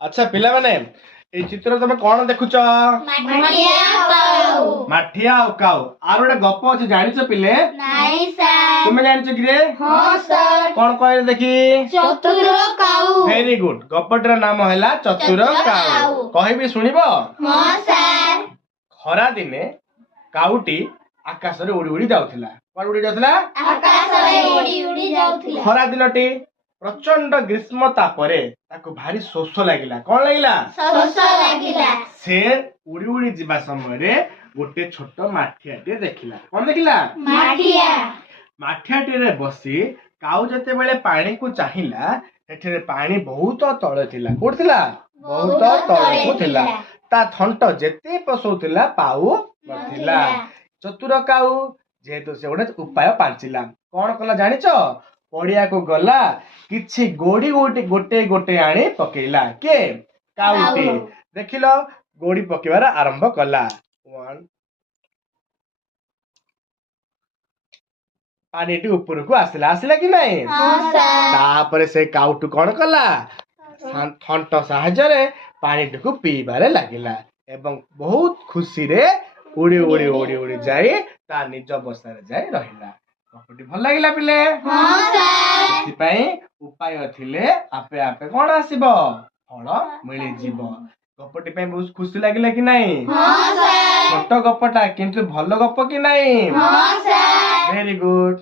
अच्छा पिला माने ए चित्र तुम कौन देखुच माठिया और काऊ आर गोटे गप अच्छे जानिछ पिले तुम जानिछ कि रे कौन कह देखी चतुर काऊ। वेरी गुड गपटर नाम है चतुर काऊ कहबी शुणिब खरा दिने काऊटी आकाश रे उड़ी उड़ी जाउथिला कोन उड़ी जाउथिला खरा दिनटी प्रचंड ग्रीष्म तापरे ताको भारी शोष लागिला कोन लागिला से उड़ी उड़ी जिबा समय रे गोटे छोट माठियाटे देखिला कोन देखिला माठियाटे रे बसी काऊ जते बेले पानी को चाहिला एठरे पानी बहुत तळे थिला कोड थिला बहुत तळे को थिला ता थंट जेते पसौथिला पाऊ नथिला चतुर काऊ जेहेतु से गोटे उपाय पांचिला कोन कला जानिछ पड़िया को गला किछि गोड़ी गोटे गोटे आनी पकेला के काऊटी देखिलो गोड़ी पकेबार आरंभ कला पानी ऊपर को आसला कि नहीं तापरे से काउटू कौन कला थंट साहाय्य पानी को पीबारे लागिला एवं बहुत खुशी रे उड़ी उड़ी उड़ी उड़ी जाई ता निज बसारे जाई रहिला गपटी भल लागिला पिले उपाय थिले आपे आपे कौन आसीबो फल मिली जीवो गपटी पे बहुत खुशी लागिला कि नहीं छोट गपटा किंतु भल गप कि नहीं वेरी गुड।